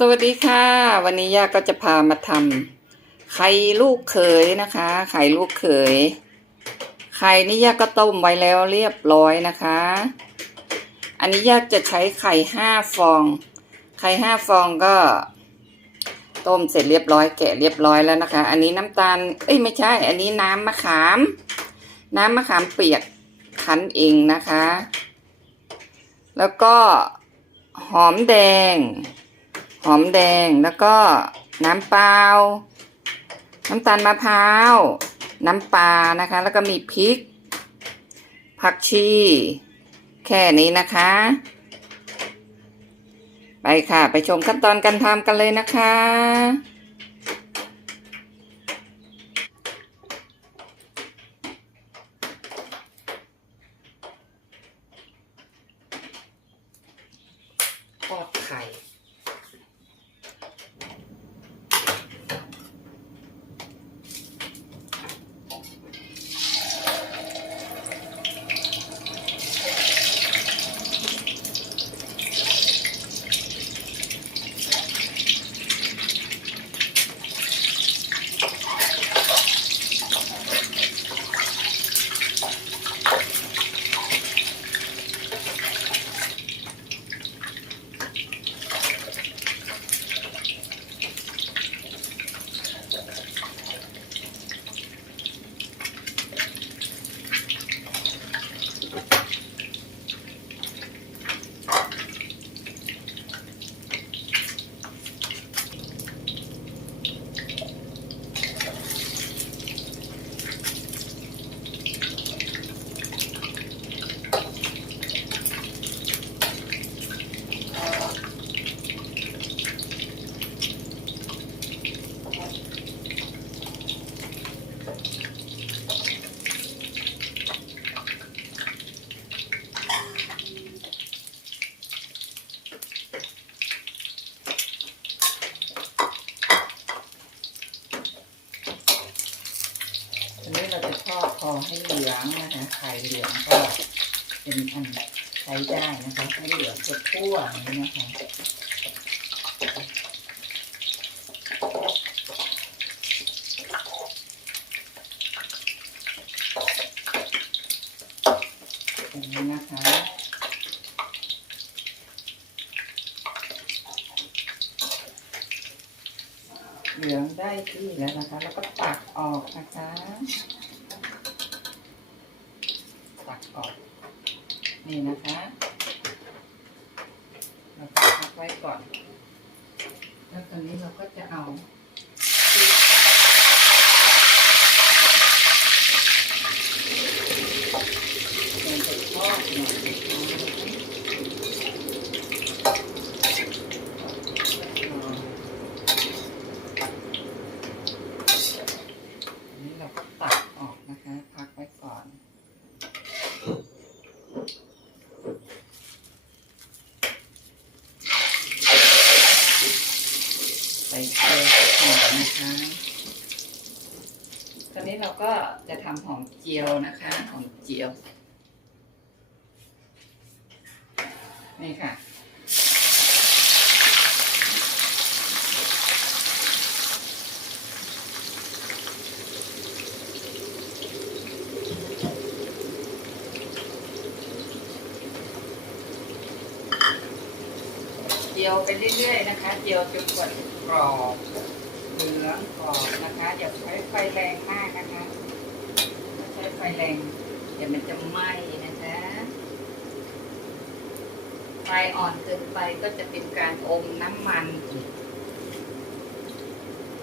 สวัสดีค่ะ วันนี้ย่าก็จะพามาทำไข่ลูกเขยนะคะ ไข่ลูกเขยไข่นี่ย่าก็ต้มไว้แล้วเรียบร้อยนะคะ อันนี้ย่าจะใช้ไข่ห้าฟอง ไข่ห้าฟองก็ ต้มเสร็จเรียบร้อยแกะเรียบร้อยแล้วนะคะ อันนี้น้ำตาลเอ้ยไม่ใช่ อันนี้น้ำมะขาม น้ำมะขามเปียกคั้นเองนะคะ แล้วก็หอมแดง หอมแดงแล้วก็น้ำเปล่า น้ำตาลมะพร้าว น้ำปลานะคะ แล้วก็มีพริก ผักชี แค่นี้นะคะ ไปค่ะ ไปชมขั้นตอนการทำกันเลยนะคะ ให้เหลืองนะคะ ไข่เหลืองก็เป็นอันใช้ได้นะคะ ให้เหลืองทั่วนี้นะคะอย่างนี้นะคะเหลืองได้ที่แล้วนะคะ แล้วก็ตักออกนะคะ ตักออก นี่นะคะเราพักไว้ก่อน แล้วตอนนี้เราก็จะเอาเป็นไปทอดหน่อยอันนี้เราก็ตักออกนะคะ พักไว้ก่อน ใส่เกลือหอมนะคะตอนนี้เราก็จะ ทำหอมเจียวนะคะหอมเจียว นี่ค่ะ เจียวไปเรื่อยๆนะคะ เจียวจนกว่ากรอบเหลืองกรอบนะคะ อย่าใช้ไฟแรงมากนะคะ ไฟแรง เดี๋ยวมันจะไหม้นะคะไฟอ่อนเกินไปก็จะเป็นการอมน้ำมันอี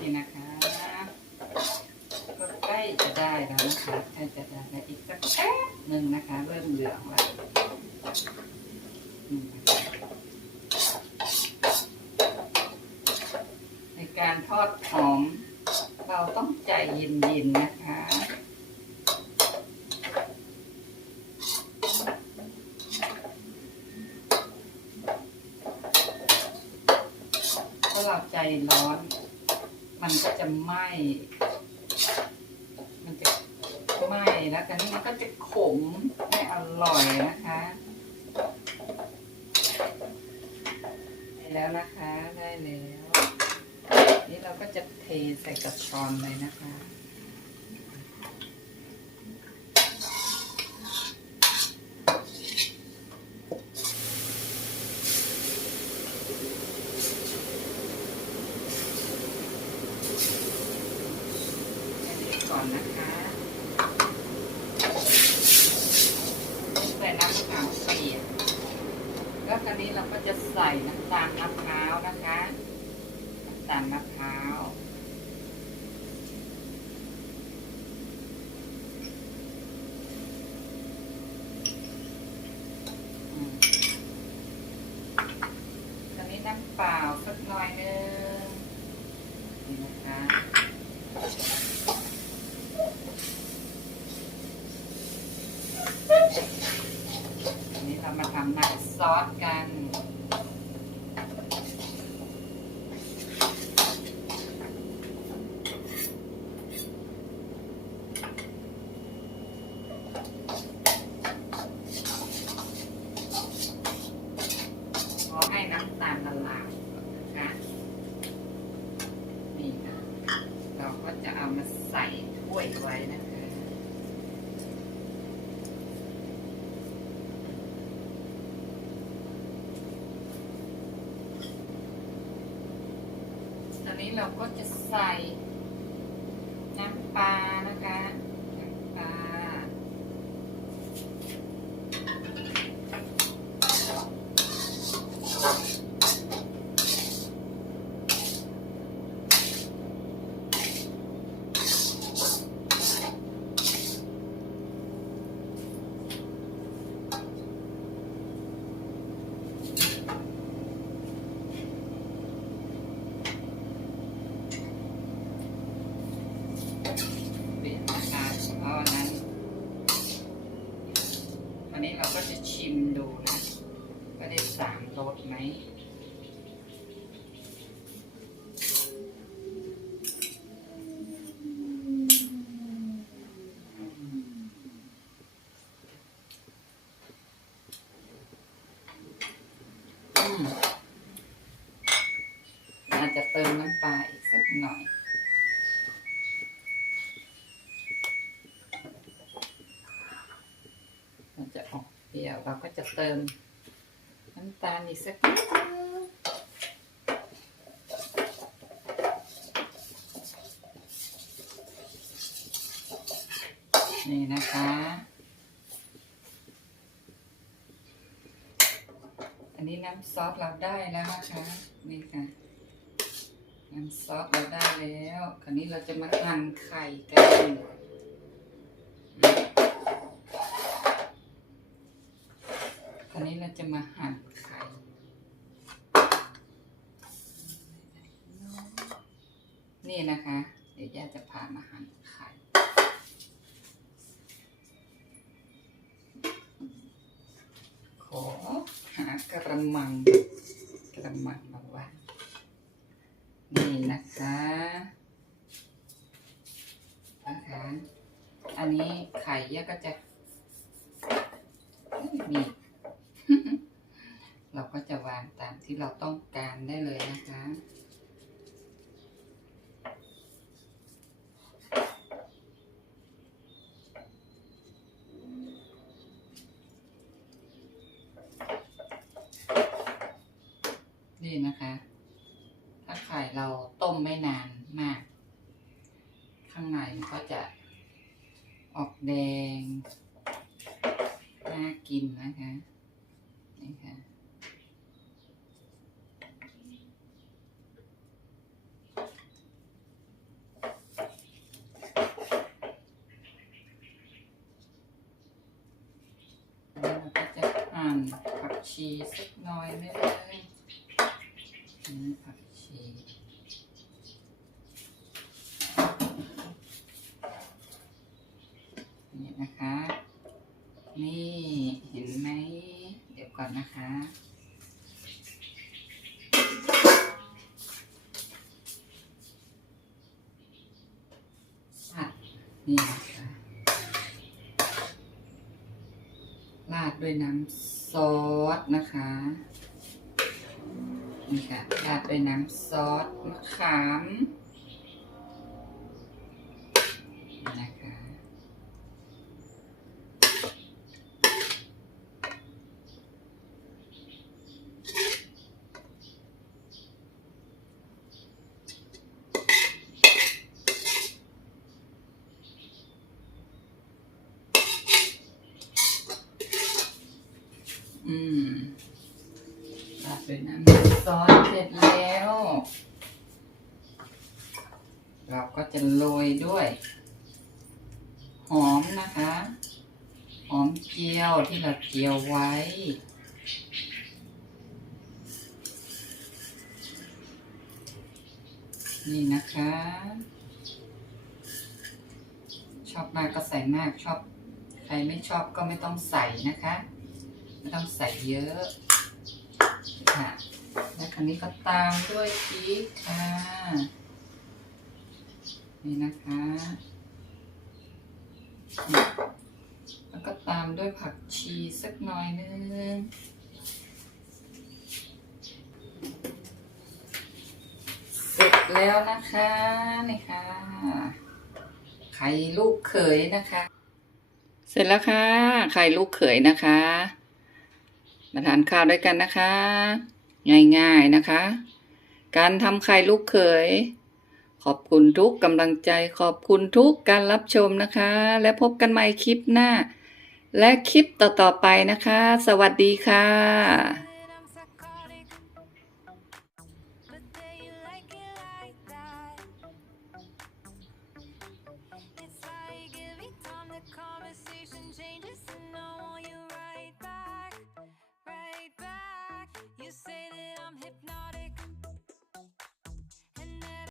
นี่นะคะก็ใกล้จะได้แล้วนะคะใกล้จะได้แล้วอีกสักแป๊บหนึ่งนะคะ เริ่มเหลืองแล้วในการทอดหอม เราต้องใจเย็นๆนะคะ ถ้าเราใจร้อน มันก็จะไหม้ มันจะ ไหม้แล้วกันนี้มันก็จะขมไม่อร่อยนะคะได้แล้วนะคะได้แล้ว นี่เลยก็จะเทใส่กระชอนเลยนะคะก่อนนะคะใส่น้ำมะขามเปียกแล้วคราวนี้เราก็ จะใส่น้ำตาลมะพร้าวนะคะน้ำตาลมะพร้าวอืมคราวนี้น้ำเปล่าสักหน่อยนึงนี่นะคะอันนี้เรามาทำน้ำซอสกัน ขอให้น้ำตาลละลายก่อนนะคะ นี่นะเราก็จะเอามาใส่ถ้วยไว้นะคะ ตอนนี้ เราก็จะใส่น้ำปลานะคะ น้ำปลา เปลี่ยนนะคะเพราะนั้นวันนี้เราก็จะ ชิมดูนะว่าได้สามรสไหมอืมอาจจะเติมน้ำปลาอีกสักหน่อย ออกเปรี้ยวเราก็จะเติมน้ำตาลอีกสักนิดนึงนี่นะคะ อันนี้น้ำซอสเราได้แล้วนะคะ นี่ค่ะ น้ำซอสเราได้แล้ว คราวนี้เราจะมาหั่นไข่กันอืม คราวนี้เราจะมาหั่นไข่นี่นะคะ เดี๋ยวย่าจะพามาหั่นไข่ขอหากระมังกระมังมาว่านี่นะคะนะคะอันนี้ไข่ย่าก็จะมี เราก็จะวางตามที่เราต้องการได้เลยนะคะนี่นะคะ ถ้าไข่เราต้มไม่นานมาก ข้างในก็จะออกแดง น่ากินนะคะนี่ค่ะ แล้วเราก็จะหั่น ผักชีสักหน่อยไหมเลยนี่ผักชีนี่นะคะ นี่เห็นไหม เดี๋ยวก่อนนะคะผัดนี่นะคะราดด้วยน้ำ ซอสนะคะ นี่ค่ะราดด้วยน้ำซอสมะขาม อืมราดด้วยน้ำซอสเสร็จแล้ว เราก็จะโรยด้วย หอมนะคะ หอมเจียวที่เราเจียวไว้ นี่นะคะ ชอบมากก็ใส่มากชอบ ใครไม่ชอบก็ไม่ต้องใส่นะคะ ไม่ต้องใส่เยอะค่ะและครั้นี้ก็ตามด้วยพริกค่ะ นี่นะคะ แล้วก็ตามด้วยผักชีสักหน่อยนึงเสร็จแล้วนะคะนี่ค่ะไข่ลูกเขยนะคะ เสร็จแล้วค่ะไข่ลูกเขยนะคะมาทานข้าวด้วยกันนะคะ ง่ายๆนะคะ การทำไข่ลูกเขย ขอบคุณทุกกำลังใจ ขอบคุณทุกการรับชมนะคะ และพบกันใหม่คลิปหน้า และคลิปต่อๆไปนะคะ สวัสดีค่ะ